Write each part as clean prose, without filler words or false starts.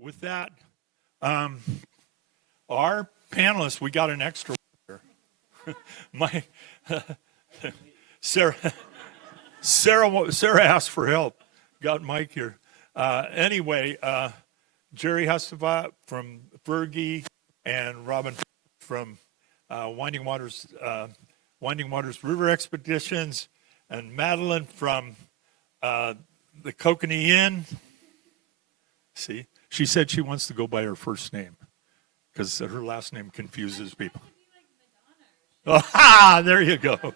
With that, um, our panelists, we got an extra here. My Sarah, Sarah asked for help. Got Mike here. Anyway, Jerry Hustava from Fergi and Robin from Winding Waters River Expeditions, and Madeline from the Kokanee Inn. See, she said she wants to go by her first name because her last name confuses people. Oh, there you go.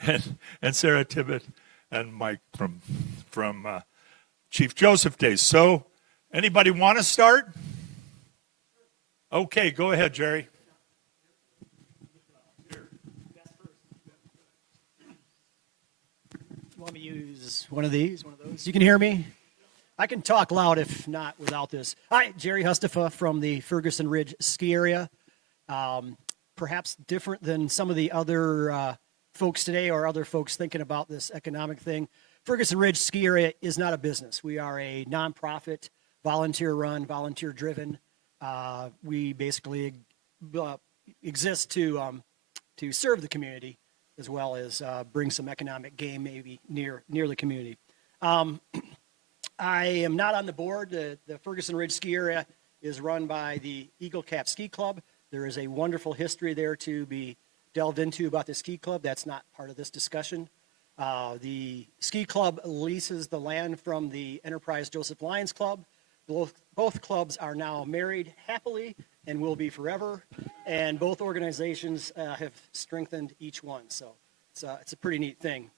and Sarah Tibbet and Mike from Chief Joseph days. So, anybody want to start? Okay, go ahead, Jerry. You want me to use one of these, one of those? You can hear me? I can talk loud if not without this. Hi, Jerry Hustava from the Ferguson Ridge ski area. Perhaps different than some of the other folks today or other folks thinking about this economic thing. Ferguson Ridge ski area is not a business. We are a nonprofit, volunteer-run, volunteer-driven. We basically exist to serve the community as well as bring some economic gain maybe near the community. I am not on the board. The Ferguson Ridge ski area is run by the Eagle Cap Ski Club. There is a wonderful history there to be delved into about the ski club. That's not part of this discussion. The ski club leases the land from the Enterprise Joseph Lions Club. Both clubs are now married happily and will be forever. And both organizations have strengthened each one. So it's a pretty neat thing.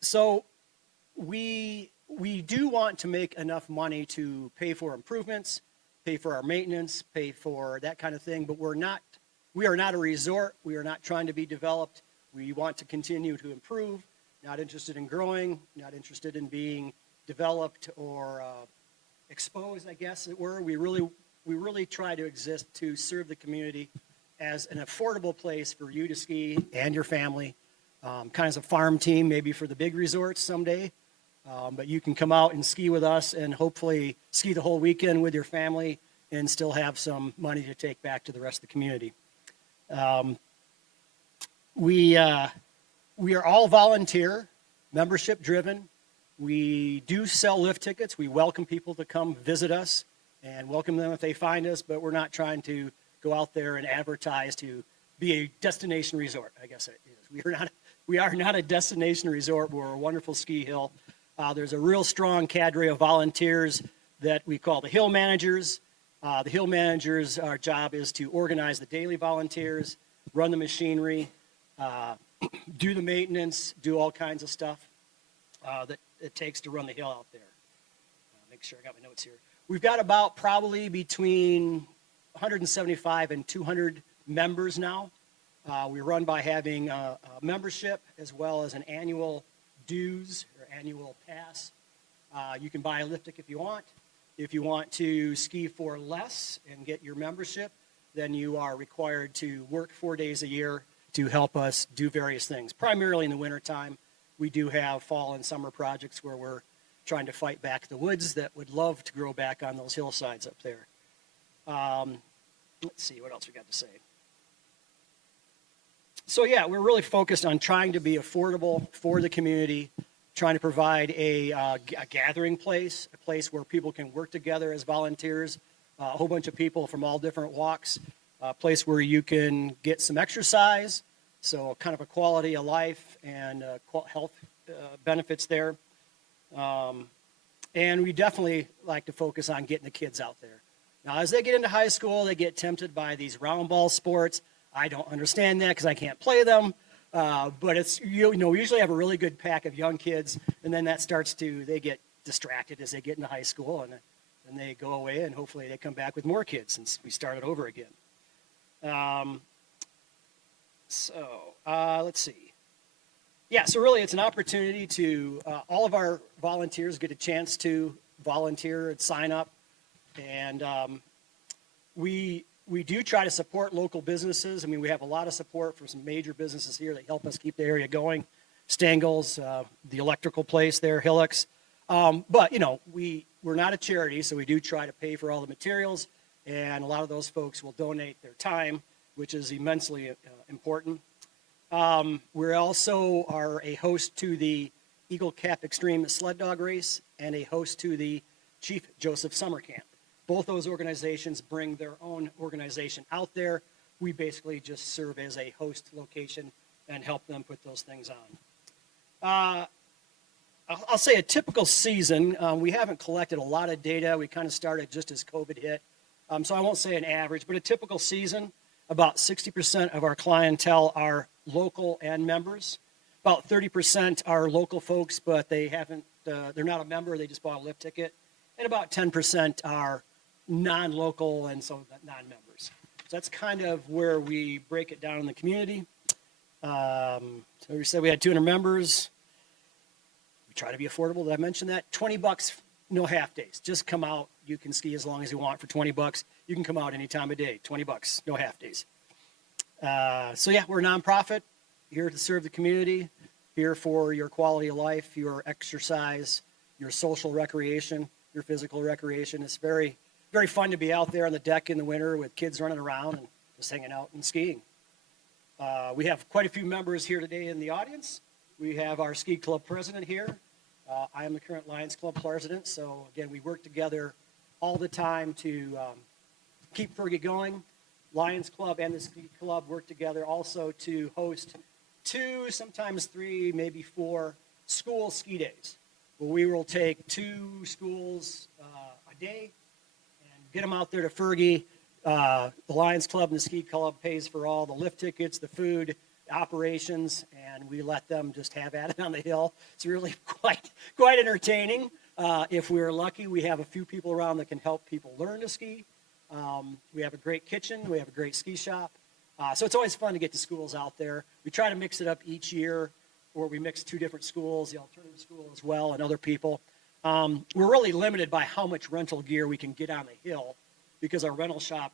So we do want to make enough money to pay for improvements, pay for our maintenance, pay for that kind of thing, but we are not a resort. We are not trying to be developed. We want to continue to improve, not interested in growing, not interested in being developed or exposed, I guess it were. We really try to exist to serve the community as an affordable place for you to ski and your family. Kind of a farm team, maybe for the big resorts someday. But you can come out and ski with us and hopefully ski the whole weekend with your family and still have some money to take back to the rest of the community. We are all volunteer, membership driven. We do sell lift tickets. We welcome people to come visit us and welcome them if they find us, but we're not trying to go out there and advertise to be a destination resort, I guess it is. We are not a destination resort. We're a wonderful ski hill. There's a real strong cadre of volunteers that we call the hill managers. The hill managers, our job is to organize the daily volunteers, run the machinery, do the maintenance, do all kinds of stuff that it takes to run the hill out there. Make sure I got my notes here. We've got about probably between 175 and 200 members now. We run by having a membership as well as an annual dues or annual pass. You can buy a lift ticket if you want. If you want to ski for less and get your membership, then you are required to work 4 days a year to help us do various things. Primarily in the wintertime, we do have fall and summer projects where we're trying to fight back the woods that would love to grow back on those hillsides up there. Let's see, what else we got to say? So yeah, we're really focused on trying to be affordable for the community, trying to provide a gathering place, a place where people can work together as volunteers, a whole bunch of people from all different walks, a place where you can get some exercise, so kind of a quality of life and health benefits there. And we definitely like to focus on getting the kids out there. Now, as they get into high school, they get tempted by these round ball sports. I don't understand that because I can't play them. But it's, we usually have a really good pack of young kids, and then that they get distracted as they get into high school, and then they go away, and hopefully they come back with more kids since we started over again. Let's see. Yeah, so really it's an opportunity to, all of our volunteers get a chance to volunteer and sign up, and we do try to support local businesses. I mean, we have a lot of support from some major businesses here that help us keep the area going. Stangles, the electrical place there, Hillocks. But, we're not a charity, so we do try to pay for all the materials, and a lot of those folks will donate their time, which is immensely important. We also are a host to the Eagle Cap Extreme Sled Dog Race and a host to the Chief Joseph Summer Camp. Both those organizations bring their own organization out there. We basically just serve as a host location and help them put those things on. I'll say a typical season, we haven't collected a lot of data. We kind of started just as COVID hit. So I won't say an average, but a typical season, about 60% of our clientele are local and members. About 30% are local folks, but they're not a member, they just bought a lift ticket. And about 10% are non-local and so non-members. So that's kind of where we break it down in the community. So we said we had 200 members. We try to be affordable. Did I mention that? $20, no half days. Just come out. You can ski as long as you want for $20. You can come out any time of day. $20, no half days. So yeah, we're a nonprofit here to serve the community, here for your quality of life, your exercise, your social recreation, your physical recreation. It's very, very fun to be out there on the deck in the winter with kids running around and just hanging out and skiing. We have quite a few members here today in the audience. We have our ski club president here. I am the current Lions Club president. So again, we work together all the time to keep Fergi going. Lions Club and the ski club work together also to host 2, sometimes 3, maybe 4 school ski days, where we will take 2 schools a day and get them out there to Fergi. The Lions Club and the ski club pays for all the lift tickets, the food, the operations, and we let them just have at it on the hill. It's really quite entertaining. If we're lucky, we have a few people around that can help people learn to ski. We have a great kitchen. We have a great ski shop. So it's always fun to get to schools out there. We try to mix it up each year, or we mix 2 different schools, the alternative school as well, and other people. We're really limited by how much rental gear we can get on the hill, because our rental shop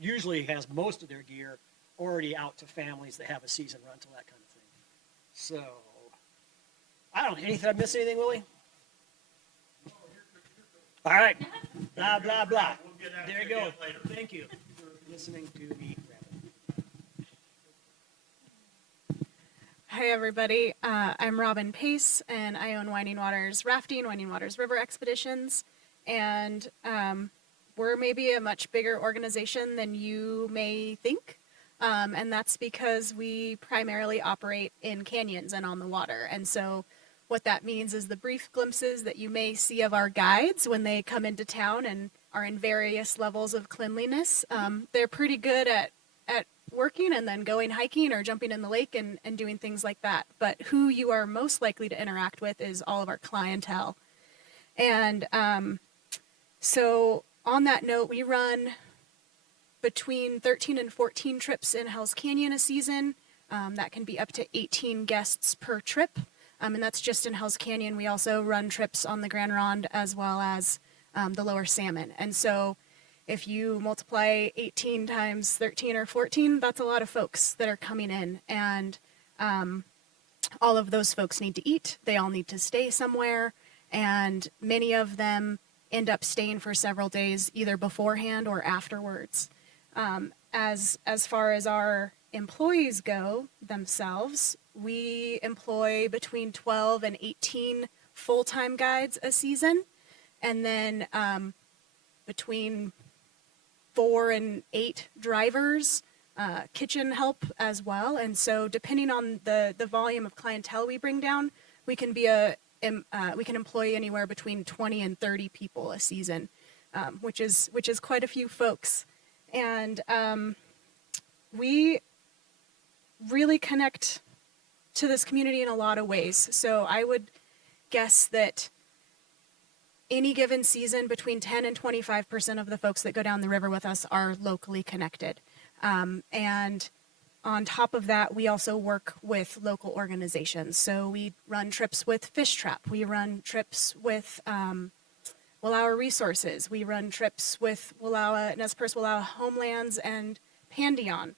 usually has most of their gear already out to families that have a season rental, that kind of thing. So, I don't know, did I miss anything, Willie? All right, blah, blah, blah. There you go. Thank you for listening to me. Hi, everybody. I'm Robin Pace, and I own Winding Waters Rafting, Winding Waters River Expeditions, and we're maybe a much bigger organization than you may think, and that's because we primarily operate in canyons and on the water. And so what that means is the brief glimpses that you may see of our guides when they come into town and are in various levels of cleanliness, they're pretty good at working and then going hiking or jumping in the lake and doing things like that. But who you are most likely to interact with is all of our clientele. And so on that note, we run between 13 and 14 trips in Hell's Canyon a season. That can be up to 18 guests per trip. And that's just in Hell's Canyon. We also run trips on the Grand Ronde as well as the Lower Salmon. And so if you multiply 18 times 13 or 14, that's a lot of folks that are coming in. And all of those folks need to eat. They all need to stay somewhere. And many of them end up staying for several days, either beforehand or afterwards. As far as our employees go themselves, we employ between 12 and 18 full-time guides a season. And then between 4 and 8 drivers, kitchen help as well. And so depending on the volume of clientele we bring down, we can employ anywhere between 20 and 30 people a season, which is quite a few folks. And we really connect to this community in a lot of ways. So I would guess that any given season, between 10 and 25% of the folks that go down the river with us are locally connected. And on top of that, we also work with local organizations. So we run trips with Fish Trap. We run trips with Wallowa Resources. We run trips with Nez Perce Wallowa Homelands and Pandion.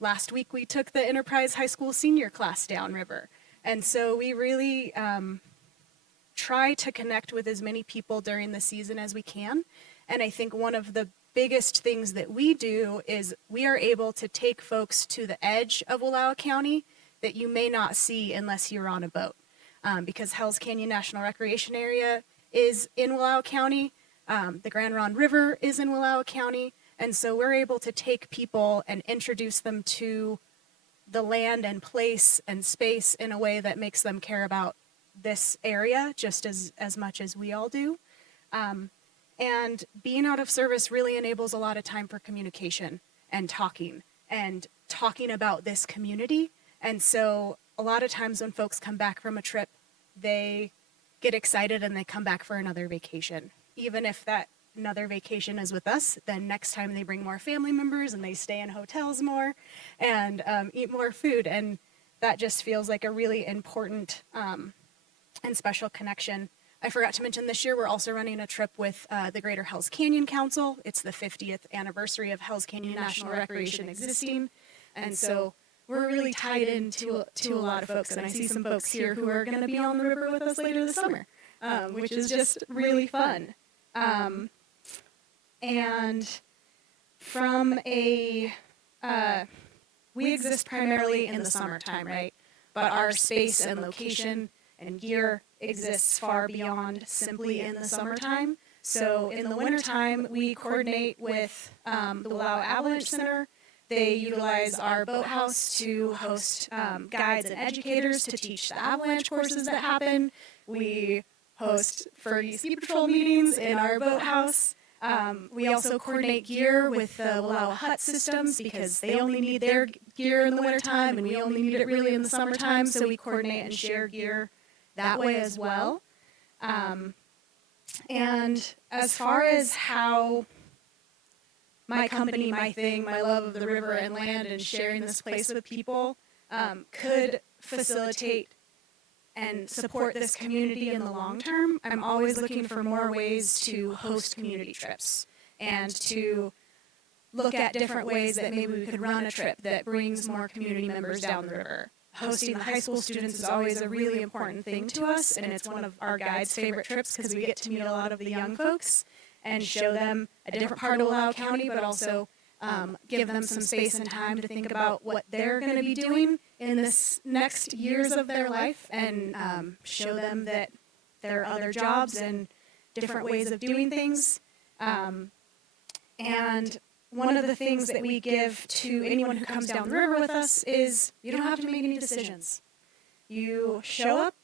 Last week, we took the Enterprise High School senior class downriver. And so we really try to connect with as many people during the season as we can. And I think one of the biggest things that we do is we are able to take folks to the edge of Wallowa County that you may not see unless you're on a boat. Because Hells Canyon National Recreation Area is in Wallowa County. The Grand Ronde River is in Wallowa County. And so we're able to take people and introduce them to the land and place and space in a way that makes them care about this area just as much as we all do. And being out of service really enables a lot of time for communication and talking about this community. And so a lot of times when folks come back from a trip, they get excited and they come back for another vacation. Even if that another vacation is with us, then next time they bring more family members and they stay in hotels more and eat more food. And that just feels like a really important and special connection. I forgot to mention this year we're also running a trip with the Greater Hells Canyon Council. It's the 50th anniversary of Hells Canyon National Recreation existing. And so we're really tied into a lot of folks. And I see some folks here who are going to be on the river with us later this summer, which is just really fun. And from we exist primarily in the summertime, right? But our space and location and gear exists far beyond simply in the summertime. So in the wintertime, we coordinate with the Wallowa Avalanche Center. They utilize our boathouse to host guides and educators to teach the avalanche courses that happen. We host Fergi Ski Patrol meetings in our boathouse. We also coordinate gear with the Wallowa Hut systems because they only need their gear in the wintertime and we only need it really in the summertime. So we coordinate and share gear that way as well. And as far as how my company, my thing, my love of the river and land and sharing this place with people could facilitate and support this community in the long term, I'm always looking for more ways to host community trips and to look at different ways that maybe we could run a trip that brings more community members down the river. Hosting the high school students is always a really important thing to us, and it's one of our guides' favorite trips because we get to meet a lot of the young folks and show them a different part of Wallowa County, but also give them some space and time to think about what they're going to be doing in this next years of their life and show them that there are other jobs and different ways of doing things. And one of the things that we give to anyone who comes down the river with us is you don't have to make any decisions. You show up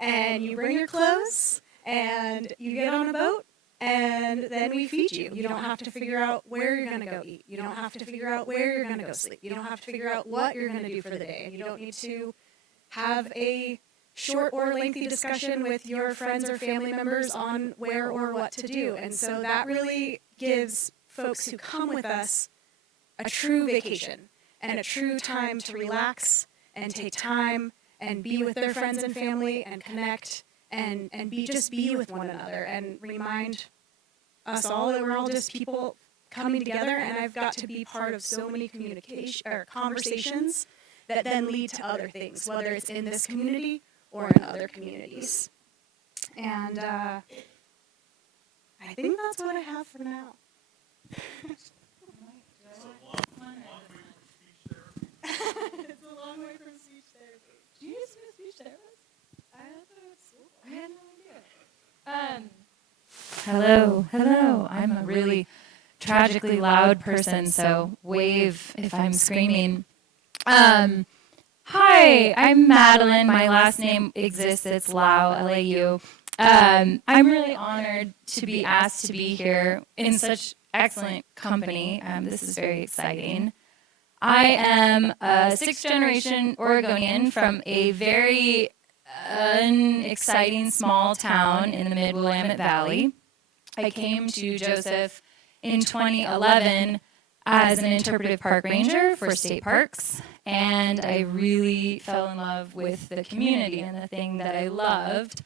and you bring your clothes and you get on a boat and then we feed you. You don't have to figure out where you're going to go eat. You don't have to figure out where you're going to go sleep. You don't have to figure out what you're going to do for the day. You don't need to have a short or lengthy discussion with your friends or family members on where or what to do. And so that really gives folks who come with us a true vacation and a true time to relax and take time and be with their friends and family and connect and be with one another and remind us all that we're all just people coming together, and I've got to be part of so many communication or conversations that then lead to other things, whether it's in this community or in other communities. And I think that's what I have for now. It's a long way from speech therapy. Do you used to be a speech therapist? I thought it was school. I had no idea. Hello. I'm a really tragically loud person, so wave if I'm screaming. Hi, I'm Madeline. My last name exists. It's Lau, L-A-U. I'm really honored to be asked to be here in such excellent company. This is very exciting. I am a sixth-generation Oregonian from a very unexciting small town in the mid-Willamette Valley. I came to Joseph in 2011 as an interpretive park ranger for state parks, and I really fell in love with the community, and the thing that I loved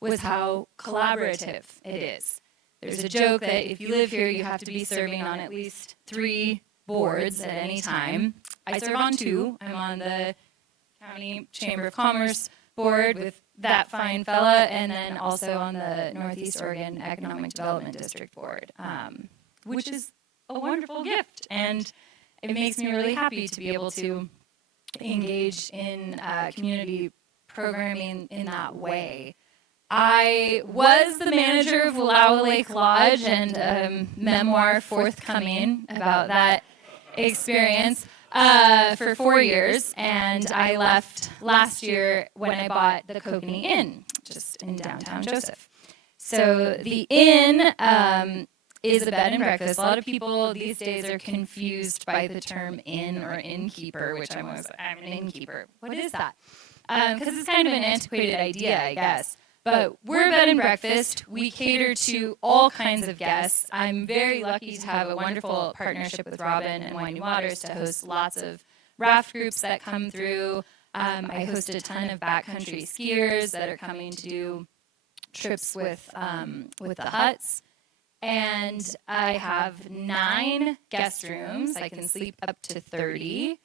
was how collaborative it is. There's a joke that if you live here, you have to be serving on at least 3 boards at any time. I serve on 2. I'm on the County Chamber of Commerce board with that fine fella, and then also on the Northeast Oregon Economic Development District board, which is a wonderful gift. And it makes me really happy to be able to engage in community programming in that way. I was the manager of Wallowa Lake Lodge, and a memoir forthcoming about that experience for 4 years, and I left last year when I bought the Kokanee Inn, just in downtown Joseph. So the inn is a bed and breakfast. A lot of people these days are confused by the term inn or innkeeper, which I'm an innkeeper. What is that? Because it's kind of an antiquated idea, I guess. But we're a bed and breakfast. We cater to all kinds of guests. I'm very lucky to have a wonderful partnership with Robin and Winding Waters to host lots of raft groups that come through. I host a ton of backcountry skiers that are coming to do trips with the huts. And I have 9 guest rooms. I can sleep up to 30.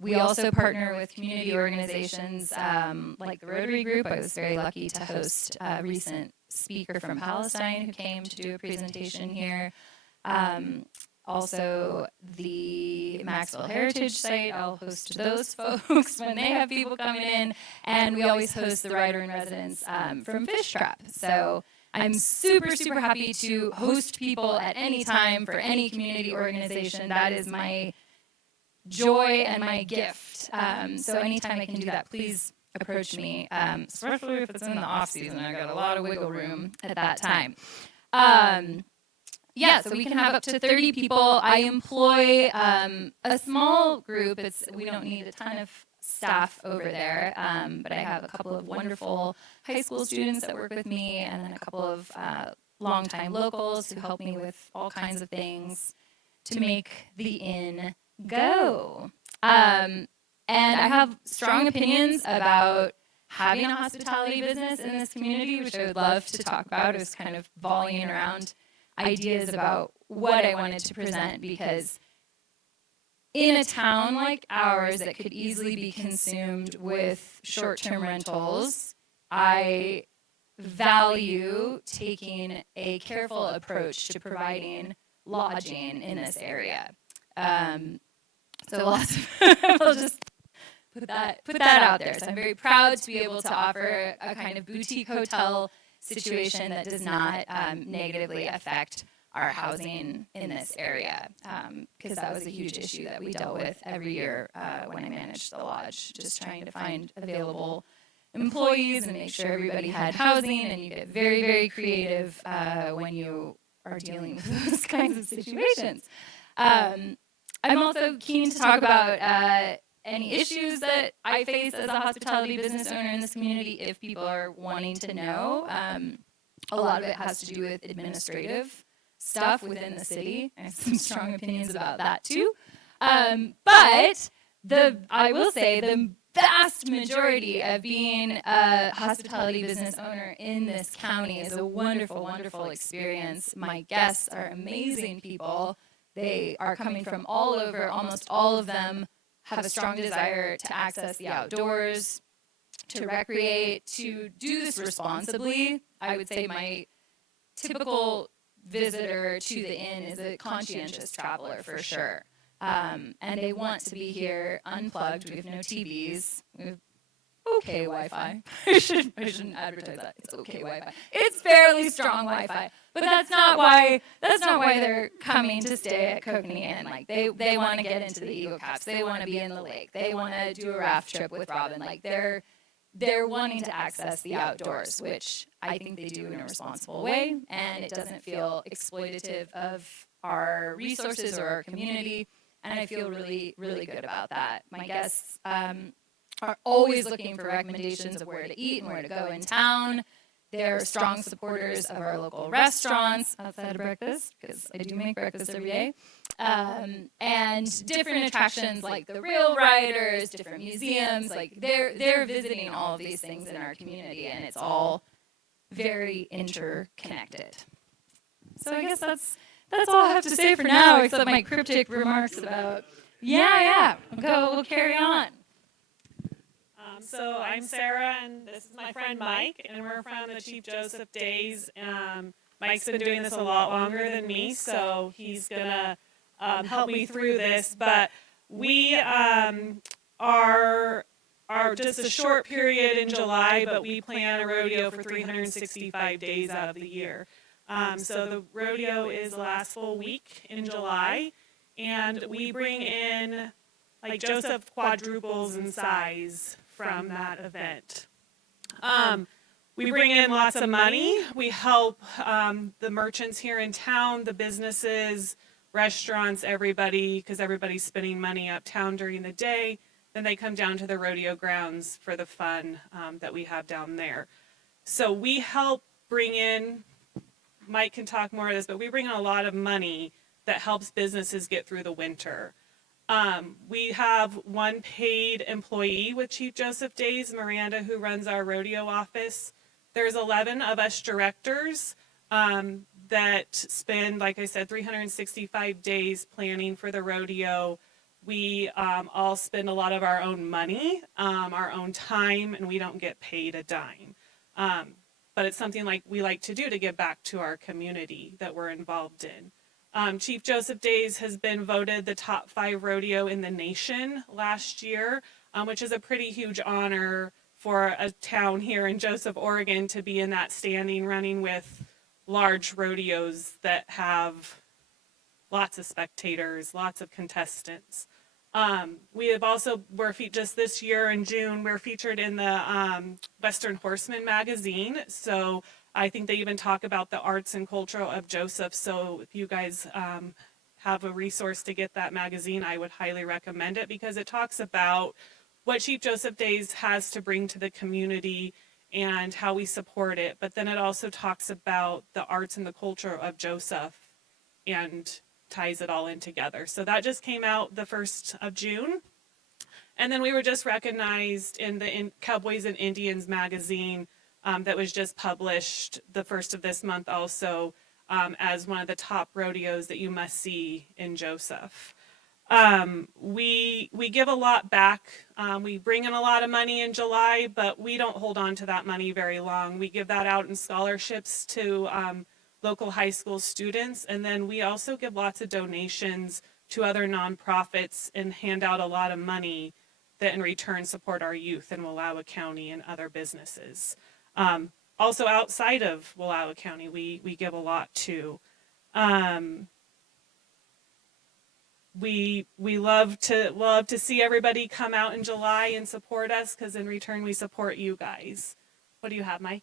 We also partner with community organizations like the Rotary Group. I was very lucky to host a recent speaker from Palestine who came to do a presentation here. Also, the Maxwell Heritage Site, I'll host those folks when they have people coming in. And we always host the writer-in-residence from Fish Trap. So I'm super, super happy to host people at any time for any community organization. That is my joy and my gift. So anytime I can do that, please approach me, especially if it's in the off season. I've got a lot of wiggle room at that time. So we can have up to 30 people. I employ a small group. We don't need a ton of staff over there, but I have a couple of wonderful high school students that work with me, and then a couple of longtime locals who help me with all kinds of things to make the inn go. And I have strong opinions about having a hospitality business in this community, which I would love to talk about. I was kind of volleying around ideas about what I wanted to present, because in a town like ours that could easily be consumed with short-term rentals, I value taking a careful approach to providing lodging in this area. So lots of, I'll just put that out there. So I'm very proud to be able to offer a kind of boutique hotel situation that does not negatively affect our housing in this area, because that was a huge issue that we dealt with every year when I managed the lodge, just trying to find available employees and make sure everybody had housing, and you get very, very creative when you are dealing with those kinds of situations. I'm also keen to talk about any issues that I face as a hospitality business owner in this community if people are wanting to know. A lot of it has to do with administrative stuff within the city. I have some strong opinions about that too. But I will say the vast majority of being a hospitality business owner in this county is a wonderful, wonderful experience. My guests are amazing people. They are coming from all over. Almost all of them have a strong desire to access the outdoors, to recreate, to do this responsibly. I would say my typical visitor to the inn is a conscientious traveler for sure. And they want to be here unplugged. We have no TVs. We have okay Wi-Fi. I shouldn't advertise that. It's okay Wi-Fi. It's fairly strong Wi-Fi. But that's not why they're coming to stay at Kokanee Inn. Like they want to get into the Eagle Caps. They want to be in the lake. They want to do a raft trip with Robin. Like they're wanting to access the outdoors, which I think they do in a responsible way, and it doesn't feel exploitative of our resources or our community, and I feel really, really good about that. My guests are always looking for recommendations of where to eat and where to go in town. They're strong supporters of our local restaurants outside of breakfast, because I do make breakfast every day. And different attractions like the Rail Riders, different museums, like they're visiting all of these things in our community, and it's all very interconnected. So I guess that's all I have to say for now, except my cryptic remarks about, we'll carry on. So I'm Sarah, and this is my friend Mike, and we're from the Chief Joseph Days. Mike's been doing this a lot longer than me, so he's gonna help me through this. But we are just a short period in July, but we plan a rodeo for 365 days out of the year. So the rodeo is the last full week in July, and we bring in like Joseph quadruples in size from that event. We bring in lots of money. We help the merchants here in town, the businesses, restaurants, everybody, because everybody's spending money uptown during the day. Then they come down to the rodeo grounds for the fun that we have down there. So we help bring in, Mike can talk more of this, but we bring in a lot of money that helps businesses get through the winter. We have one paid employee with Chief Joseph Days, Miranda, who runs our rodeo office. There's 11 of us directors that spend, like I said, 365 days planning for the rodeo. We all spend a lot of our own money, our own time, and we don't get paid a dime. But it's something like we like to do to give back to our community that we're involved in. Chief Joseph Days has been voted the top 5 rodeo in the nation last year, which is a pretty huge honor for a town here in Joseph, Oregon, to be in that standing, running with large rodeos that have lots of spectators, lots of contestants. We have also, just this year in June, we're featured in the Western Horseman magazine. So I think they even talk about the arts and culture of Joseph. So if you guys have a resource to get that magazine, I would highly recommend it because it talks about what Chief Joseph Days has to bring to the community and how we support it. But then it also talks about the arts and the culture of Joseph and ties it all in together. So that just came out the 1st of June. And then we were just recognized in the Cowboys and Indians magazine that was just published the 1st of this month also as one of the top rodeos that you must see in Joseph. We give a lot back. We bring in a lot of money in July, but we don't hold on to that money very long. We give that out in scholarships to local high school students, and then we also give lots of donations to other nonprofits and hand out a lot of money that in return support our youth in Wallowa County and other businesses. Also outside of Wallowa County, we give a lot too. We love to see everybody come out in July and support us because in return we support you guys. What do you have, Mike?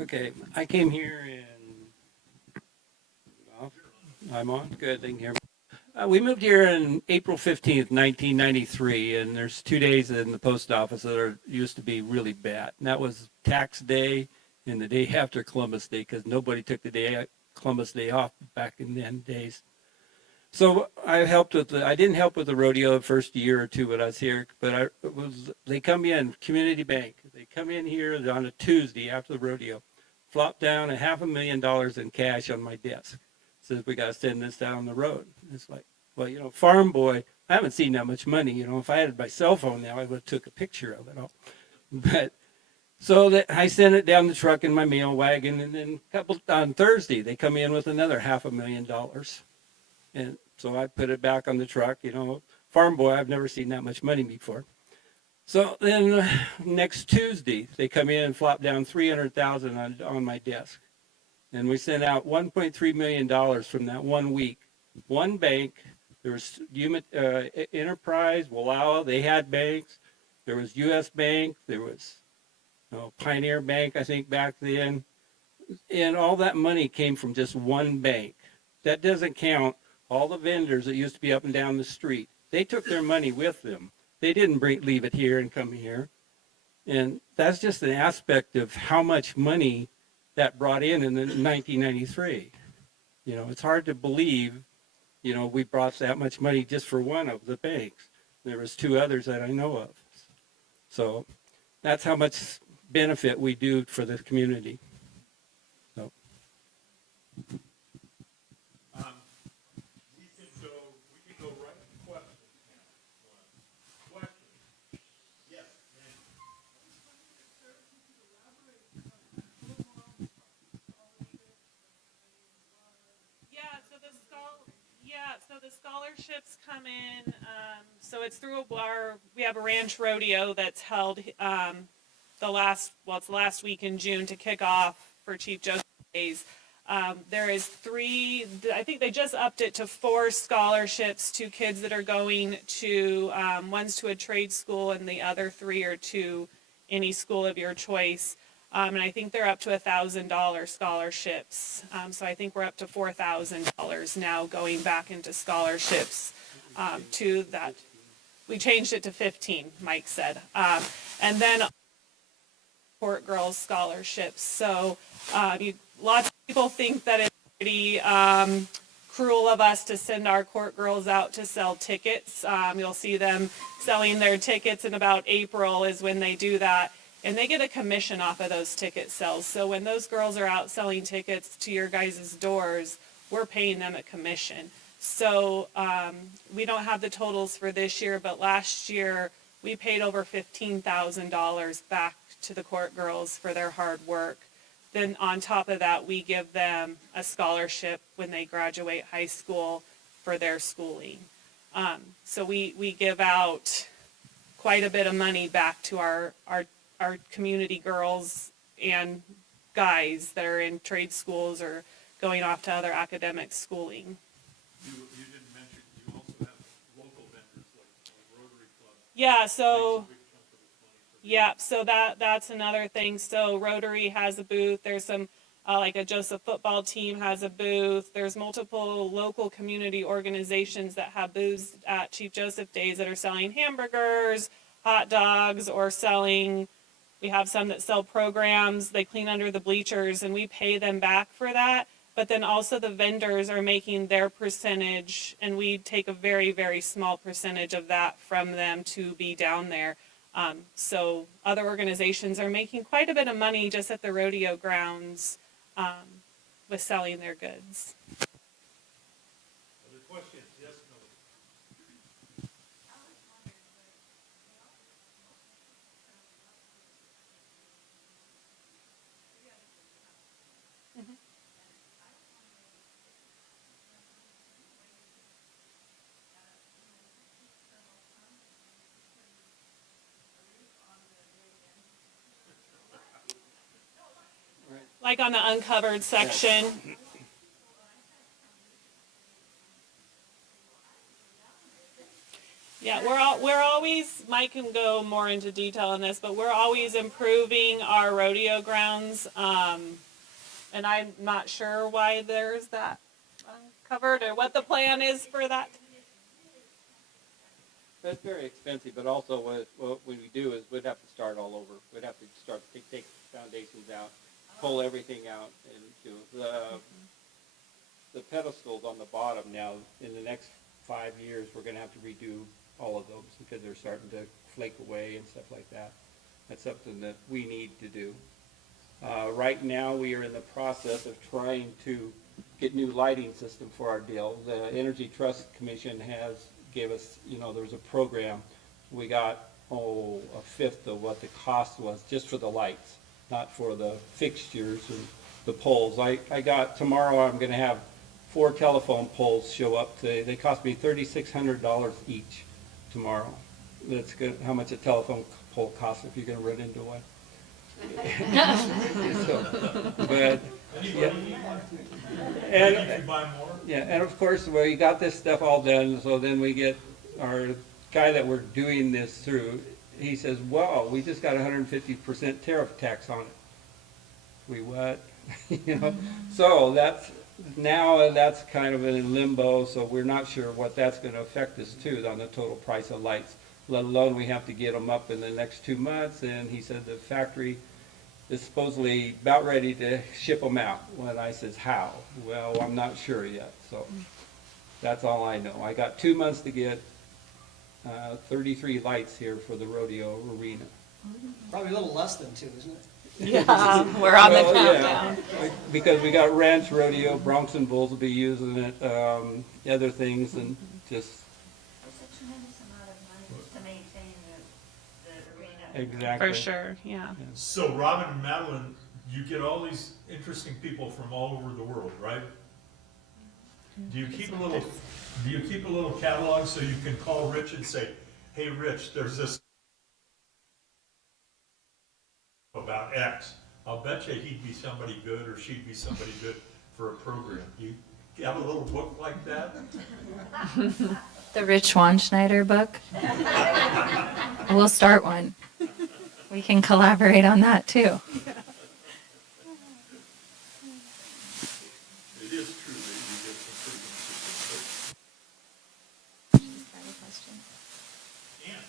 Okay, I came here I'm on? Good, they can hear me. We moved here on April 15th, 1993, and there's 2 days in the post office that used to be really bad. And that was tax day and the day after Columbus Day, because nobody took the Columbus Day off back in the days. So I didn't help with the rodeo the first year or two when I was here, but they come in, Community Bank, they come in here on a Tuesday after the rodeo, flop down $500,000 in cash on my desk. Says, we got to send this down the road. It's like, well, farm boy, I haven't seen that much money. If I had my cell phone now, I would have took a picture of it all. But so that I sent it down the truck in my mail wagon, and then on Thursday, they come in with another $500,000. And so I put it back on the truck, farm boy, I've never seen that much money before. So then next Tuesday, they come in and flop down $300,000 on my desk. And we sent out $1.3 million from that 1 week. One bank, there was Enterprise, Wallowa, they had banks. There was U.S. Bank, there was Pioneer Bank, I think, back then. And all that money came from just one bank. That doesn't count all the vendors that used to be up and down the street. They took their money with them. They didn't leave it here and come here. And that's just an aspect of how much money that brought in 1993. It's hard to believe, we brought that much money just for one of the banks. There was 2 others that I know of. So that's how much benefit we do for the community. So. We can go right to questions now. So the scholarships come in. So it's through we have a ranch rodeo that's held it's the last week in June to kick off for Chief Joseph Days. There is I think they just upped it to 4 scholarships to kids that are going to, one's to a trade school and the other 3 are to any school of your choice. And I think they're up to $1,000 scholarships. So I think we're up to $4,000 now going back into scholarships to that. We changed it to 15, Mike said. And then Court Girls scholarships. So lots of people think that it's pretty cruel of us to send our court girls out to sell tickets. You'll see them selling their tickets in about April is when they do that. And they get a commission off of those ticket sales. So when those girls are out selling tickets to your guys' doors, we're paying them a commission. So we don't have the totals for this year, but last year we paid over $15,000 back to the court girls for their hard work. Then on top of that, we give them a scholarship when they graduate high school for their schooling. So we give out quite a bit of money back to our community girls and guys that are in trade schools or going off to other academic schooling. You didn't mention, you also have local vendors like Rotary Club. Yeah, so that's another thing. So Rotary has a booth. There's some like a Joseph football team has a booth. There's multiple local community organizations that have booths at Chief Joseph Days that are selling hamburgers, hot dogs, or selling. We have some that sell programs. They clean under the bleachers, and we pay them back for that. But then also the vendors are making their percentage, and we take a very, very small percentage of that from them to be down there. So other organizations are making quite a bit of money just at the rodeo grounds with selling their goods. Other questions? Yes, no? Like on the uncovered section. Yeah, we're always, Mike can go more into detail on this, but we're always improving our rodeo grounds. And I'm not sure why there's that covered or what the plan is for that. That's very expensive, but also what we do is we'd have to start all over. We'd have to take foundations out, pull everything out, and do the pedestals on the bottom now. In the next 5 years, we're going to have to redo all of those because they're starting to flake away and stuff like that. That's something that we need to do. Right now, we are in the process of trying to get new lighting system for our deal. The Energy Trust Commission gave us, there's a program. We got, a fifth of what the cost was just for the lights, not for the fixtures and the poles. Tomorrow I'm going to have 4 telephone poles show up. They cost me $3,600 each tomorrow. That's good. How much a telephone pole costs if you're going to run into one. But yeah. And buy more? yeah, and of course we got this stuff all done. So then we get our guy that we're doing this through. He says, "Well, we just got 150% tariff tax on it." We what? So that's kind of in limbo. So we're not sure what that's going to affect us too on the total price of lights. Let alone we have to get them up in the next 2 months. And he said the factory is supposedly about ready to ship them out. When I says how? Well, I'm not sure yet. So that's all I know. I got 2 months to get 33 lights here for the rodeo arena. Probably a little less than 2, isn't it? Yeah, we're on the Well, countdown. yeah, because we got ranch rodeo, Bronx and Bulls will be using it, other things, and just It's a tremendous amount of money to maintain the arena. exactly. For sure, yeah. So Robin and Madeline, you get all these interesting people from all over the world, right? Do you keep a little catalog so you can call Rich and say, hey, Rich, there's this about X. I'll bet you he'd be somebody good or she'd be somebody good for a program. You have a little book like that? The Rich Schwanschneider book. We'll start one. We can collaborate on that too. It is true that you get some pretty consistent I'm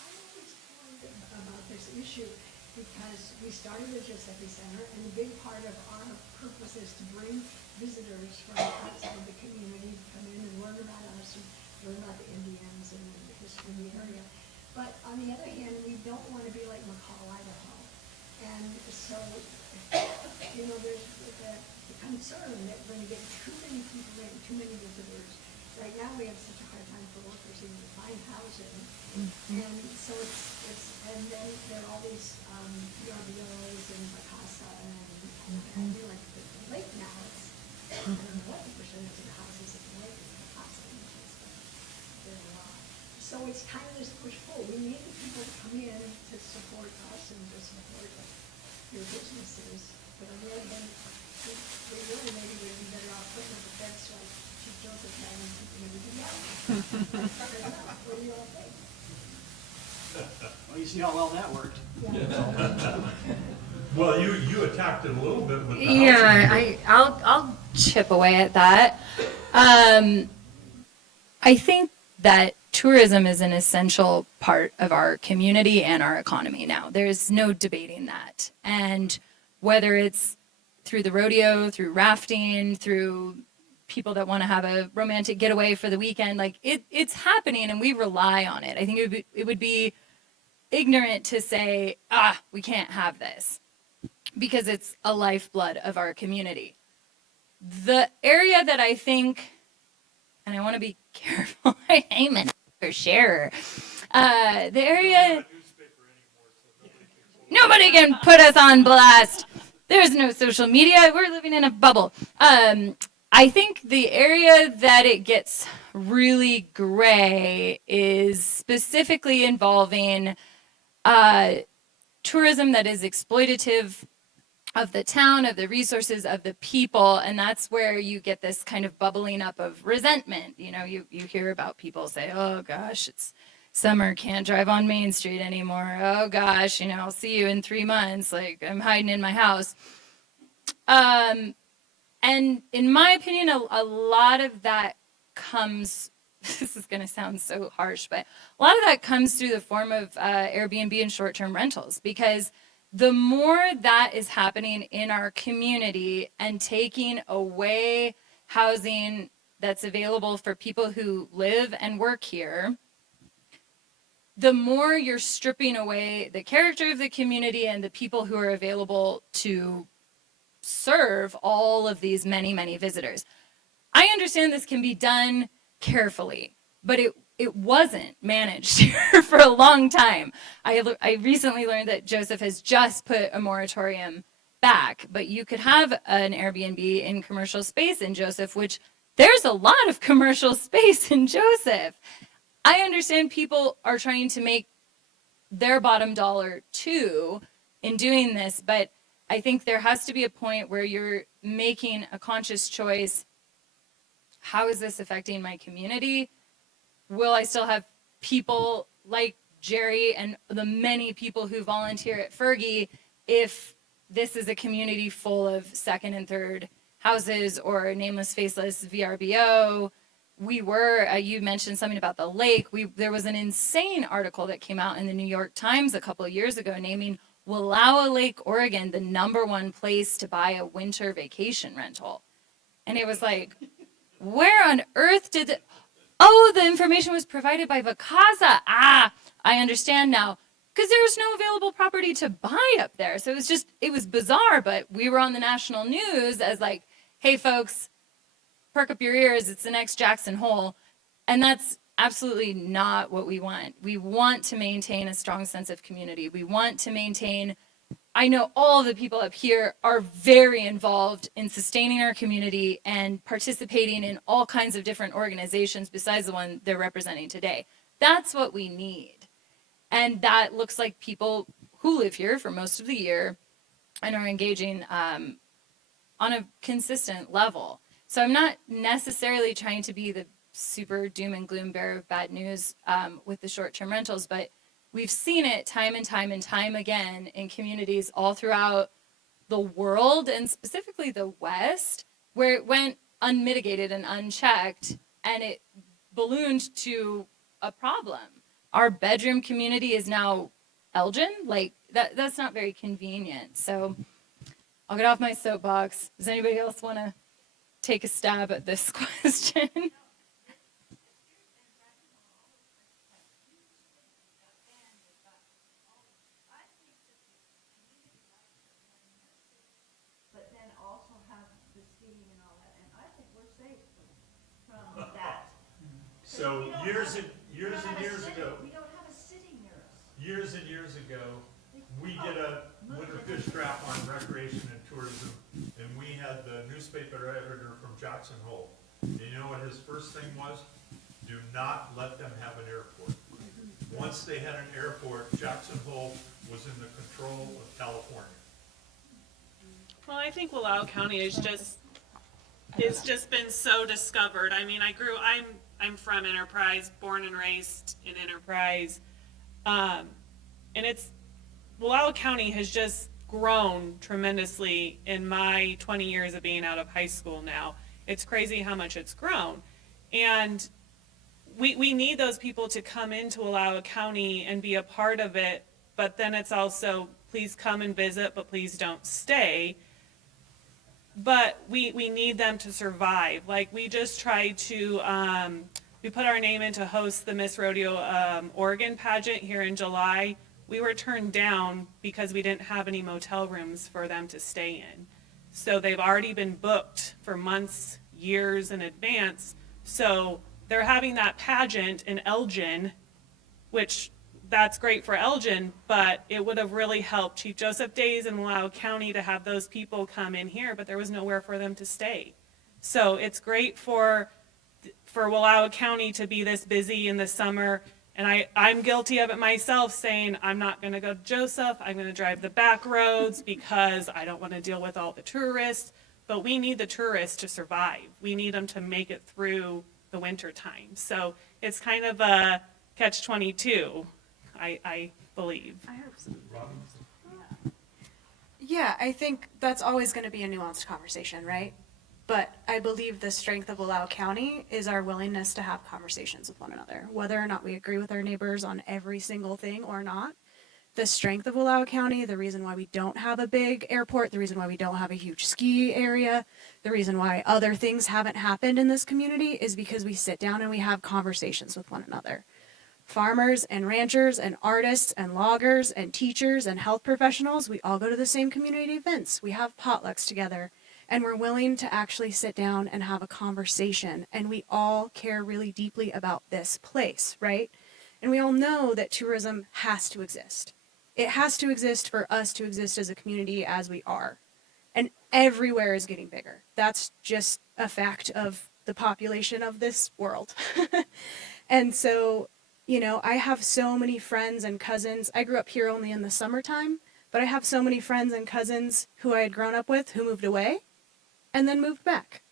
always wondered about this issue because we started the Josephy Center and a big part of our purpose is to bring visitors from outside the community to come in and learn about us and learn about the Indians and the history of the area. But on the other hand, we don't want to be like McCall, Idaho. And so, there's the concern that we're going to get too many people in, too many visitors. Right now, we have such a hard time for workers even to find housing. And so and then there are all these VRBOs and Bacasa and we're like, the lake now, I don't know what the percentage of the houses at the lake is Bacasa, which is very lot. So it's kind of this push-pull. We need the people to come in to support us and to support your businesses. But on the other hand, we really maybe would be better off putting up a fence like Chief Joseph had and keeping everybody out. What do you all think? Well, you see how well that worked. Well, you attacked it a little bit with the housing. Yeah, I'll chip away at that. I think that tourism is an essential part of our community and our economy now. There's no debating that. And whether it's through the rodeo, through rafting, through people that want to have a romantic getaway for the weekend, like it's happening and we rely on it. I think it would be ignorant to say, we can't have this because it's a lifeblood of our community. The area that I think, and I want to be careful, I'm an for sure. The area, nobody can put us on blast. There's no social media. We're living in a bubble. I think the area that it gets really gray is specifically involving tourism that is exploitative of the town, of the resources, of the people, and that's where you get this kind of bubbling up of resentment. You hear about people say, oh gosh, it's summer, can't drive on Main Street anymore. Oh gosh, I'll see you in 3 months, like I'm hiding in my house. And in my opinion, a lot of that comes, this is going to sound so harsh, but a lot of that comes through the form of Airbnb and short-term rentals, because the more that is happening in our community and taking away housing that's available for people who live and work here, the more you're stripping away the character of the community and the people who are available to serve all of these many, many visitors. I understand this can be done carefully, but it wasn't managed here for a long time. I recently learned that Joseph has just put a moratorium back, but you could have an Airbnb in commercial space in Joseph, which there's a lot of commercial space in Joseph. I understand people are trying to make their bottom dollar too in doing this, but I think there has to be a point where you're making a conscious choice. How is this affecting my community? Will I still have people like Jerry and the many people who volunteer at Fergi if this is a community full of second and third houses or nameless, faceless VRBO? You mentioned something about the lake. There was an insane article that came out in the New York Times a couple of years ago naming Wallowa Lake, Oregon, the #1 place to buy a winter vacation rental. And it was like, where on earth did it? Oh, the information was provided by Vacasa. I understand now. Because there was no available property to buy up there. So it was bizarre, but we were on the national news as like, hey folks, perk up your ears, it's the next Jackson Hole. And that's absolutely not what we want. We want to maintain a strong sense of community. We want to maintain I know all the people up here are very involved in sustaining our community and participating in all kinds of different organizations besides the one they're representing today. That's what we need. And that looks like people who live here for most of the year and are engaging on a consistent level. So I'm not necessarily trying to be the super doom and gloom bearer of bad news with the short-term rentals, but we've seen it time and time and time again in communities all throughout the world, and specifically the West, where it went unmitigated and unchecked, and it ballooned to a problem. Our bedroom community is now Elgin. Like, that's not very convenient. So I'll get off my soapbox. Does anybody else want to take a stab at this question? But then also have the skiing and all that, and I think we're safe from that. So years and years ago, We don't have a city near us. years and years ago, we did a winter fish trap on recreation and tourism, and we had the newspaper editor from Jackson Hole. And you know what his first thing was? Do not let them have an airport. Once they had an airport, Jackson Hole was in the control of California. Well, I think Wallowa County is just been so discovered. I mean, I'm from Enterprise, born and raised in Enterprise, and Wallowa County has just grown tremendously in my 20 years of being out of high school now. It's crazy how much it's grown, and we need those people to come into Wallowa County and be a part of it. But then it's also, please come and visit, but please don't stay. But we need them to survive. Like, we just tried to, we put our name in to host the Miss Rodeo Oregon pageant here in July. We were turned down because we didn't have any motel rooms for them to stay in. So they've already been booked for months, years in advance. So they're having that pageant in Elgin, which that's great for Elgin, but it would have really helped Chief Joseph Days in Wallowa County to have those people come in here, but there was nowhere for them to stay. So it's great for Wallowa County to be this busy in the summer, and I'm guilty of it myself, saying I'm not going to go to Joseph, I'm going to drive the back roads because I don't want to deal with all the tourists, but we need the tourists to survive. We need them to make it through the winter time. So it's kind of a catch-22. I believe. I hope so. Yeah, I think that's always going to be a nuanced conversation, right? But I believe the strength of Wallowa County is our willingness to have conversations with one another, whether or not we agree with our neighbors on every single thing or not. The strength of Wallowa County, the reason why we don't have a big airport, the reason why we don't have a huge ski area, the reason why other things haven't happened in this community is because we sit down and we have conversations with one another. Farmers and ranchers and artists and loggers and teachers and health professionals, we all go to the same community events. We have potlucks together, and we're willing to actually sit down and have a conversation. And we all care really deeply about this place, right? And we all know that tourism has to exist. It has to exist for us to exist as a community as we are. And everywhere is getting bigger. That's just a fact of the population of this world. And so, you know, I have so many friends and cousins. I grew up here only in the summertime, but I have so many friends and cousins who I had grown up with who moved away and then moved back,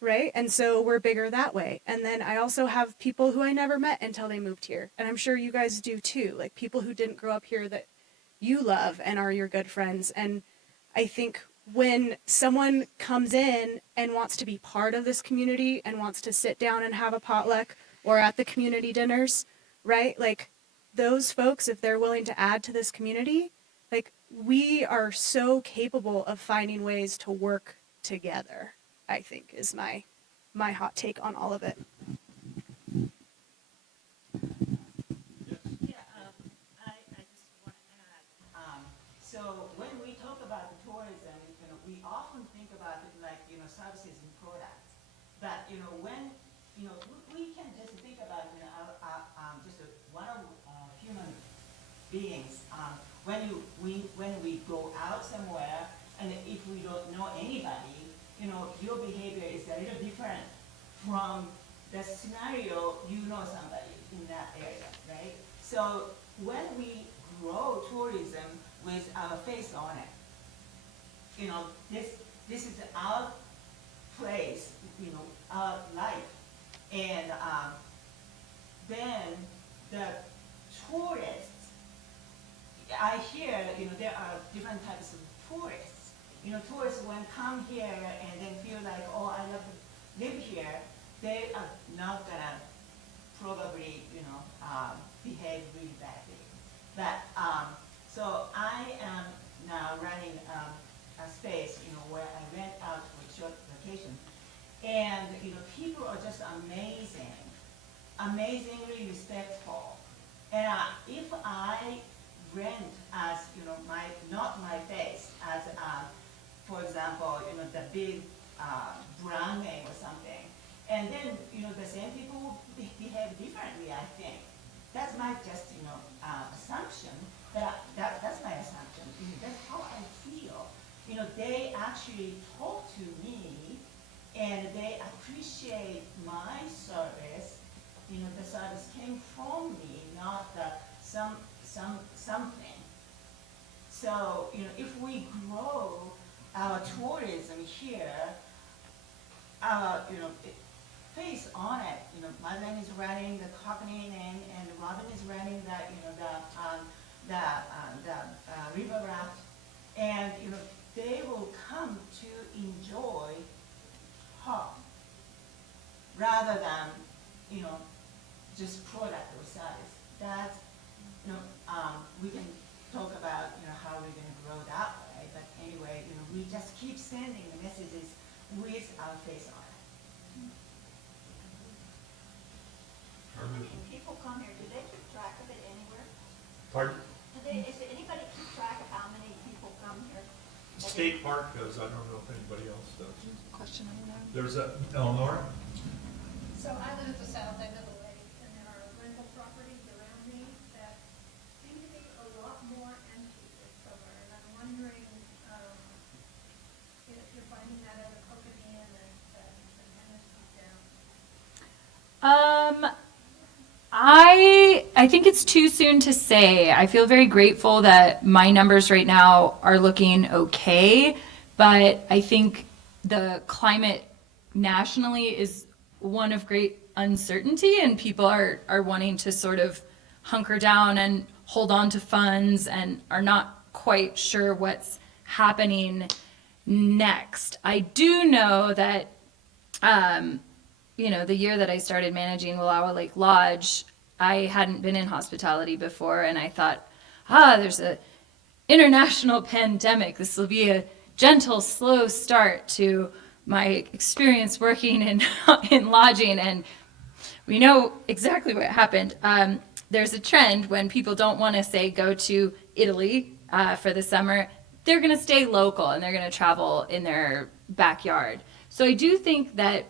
right? And so we're bigger that way. And then I also have people who I never met until they moved here. And I'm sure you guys do too, like people who didn't grow up here that you love and are your good friends. And I think when someone comes in and wants to be part of this community and wants to sit down and have a potluck or at the community dinners, right? Like those folks, if they're willing to add to this community, like we are so capable of finding ways to work together, I think is my hot take on all of it. Yeah, I just want to add, so when we talk about the tourism, you know, we often think about it like, you know, services and products. But, you know, when, you know, we can just think about, you know, just one of human beings. when we go out somewhere, and if we don't know anybody, your behavior is a little different from the scenario you know somebody in that area, right? So when we grow tourism with our face on it, this is our place, our life, and then the tourists. I hear, there are different types of tourists. Tourists when come here and then feel like, oh, I love to live here, they are not gonna probably, behave really badly. But, so I am now running a space, where I rent out for short vacation. And, people are just amazing, amazingly respectful. And if I rent as, not my face, as, for example, the big brand name or something, and then, the same people will behave differently, I think. That's my just, assumption, but that's my assumption. That's how I feel. They actually talk to me, and they appreciate my service. The service came from me, not something. So, if we grow our tourism here, our, face on it. Marlene is running the Kokanee and Robin is running the river raft, and they will come to enjoy her rather than just product or service. That we can talk about how we're going to grow that way. But anyway, we just keep sending the messages with our face on it. How many people come here? Do they keep track of it anywhere? Pardon? Does anybody keep track of how many people come here? State Park does. I don't know if anybody else does. Question over there. There's Eleanor. So I live at the south end of the lake, and there are rental properties around me that seem to be a lot more empty this summer. And I'm wondering if you're finding that at a Kokanee and that tendency down. I think it's too soon to say. I feel very grateful that my numbers right now are looking okay, but I think the climate nationally is one of great uncertainty, and people are wanting to sort of hunker down and hold on to funds and are not quite sure what's happening next. I do know that the year that I started managing Wallowa Lake Lodge, I hadn't been in hospitality before, and I thought, there's a international pandemic. This will be a gentle, slow start to my experience working in lodging, and we know exactly what happened. There's a trend when people don't want to, say, go to Italy for the summer, they're going to stay local and they're going to travel in their backyard. So I do think that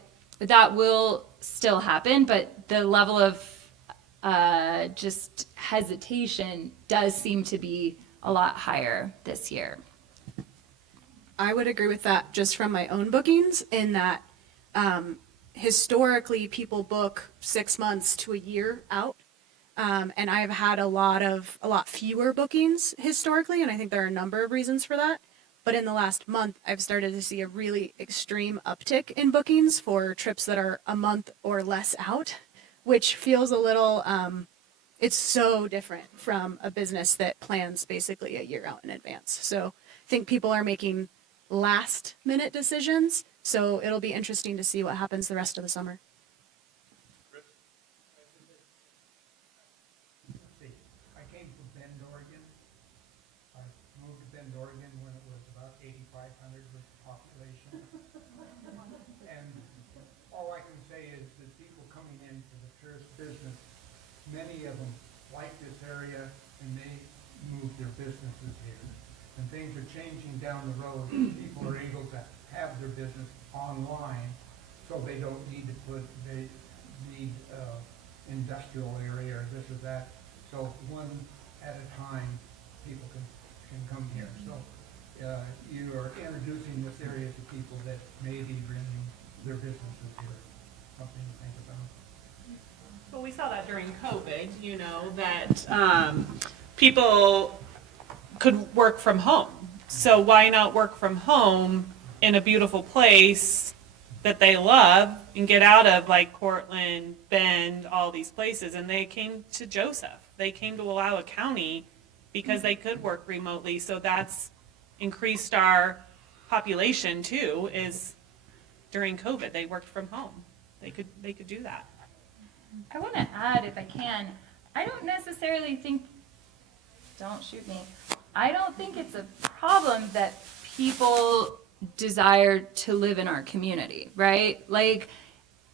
will still happen, but the level of just hesitation does seem to be a lot higher this year. I would agree with that just from my own bookings, in that historically people book 6 months to a year out. And I've had a lot fewer bookings historically, and I think there are a number of reasons for that. But in the last month, I've started to see a really extreme uptick in bookings for trips that are a month or less out, which feels a little, it's so different from a business that plans basically a year out in advance. So I think people are making last minute decisions. So it'll be interesting to see what happens the rest of the summer. I came from Bend, Oregon. I moved to Bend, Oregon when it was about 8,500 with the population. And all I can say is that people coming into the tourist business, many of them like this area and they move their businesses here. And things are changing down the road. People are able to have their business online, so they don't need industrial area or this or that. So one at a time, people can come here. So you are introducing this area to people that may be bringing their businesses here. Something to think about. Well, we saw that during COVID, that people could work from home. So why not work from home in a beautiful place that they love and get out of like Cortland, Bend, all these places? And they came to Joseph. They came to Wallowa County because they could work remotely. So that's increased our population too, is during COVID, they worked from home. They could do that. I want to add, if I can, I don't necessarily think, don't shoot me, I don't think it's a problem that people desire to live in our community, right? Like,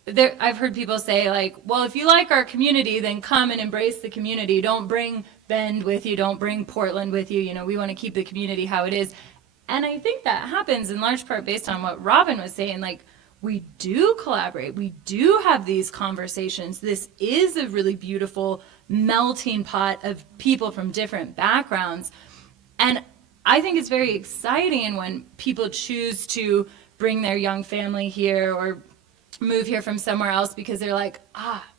I've heard people say, like, well, if you like our community, then come and embrace the community. Don't bring Bend with you. Don't bring Portland with you. We want to keep the community how it is. And I think that happens in large part based on what Robin was saying, like, we do collaborate. We do have these conversations. This is a really beautiful melting pot of people from different backgrounds. And I think it's very exciting when people choose to bring their young family here or move here from somewhere else because they're like,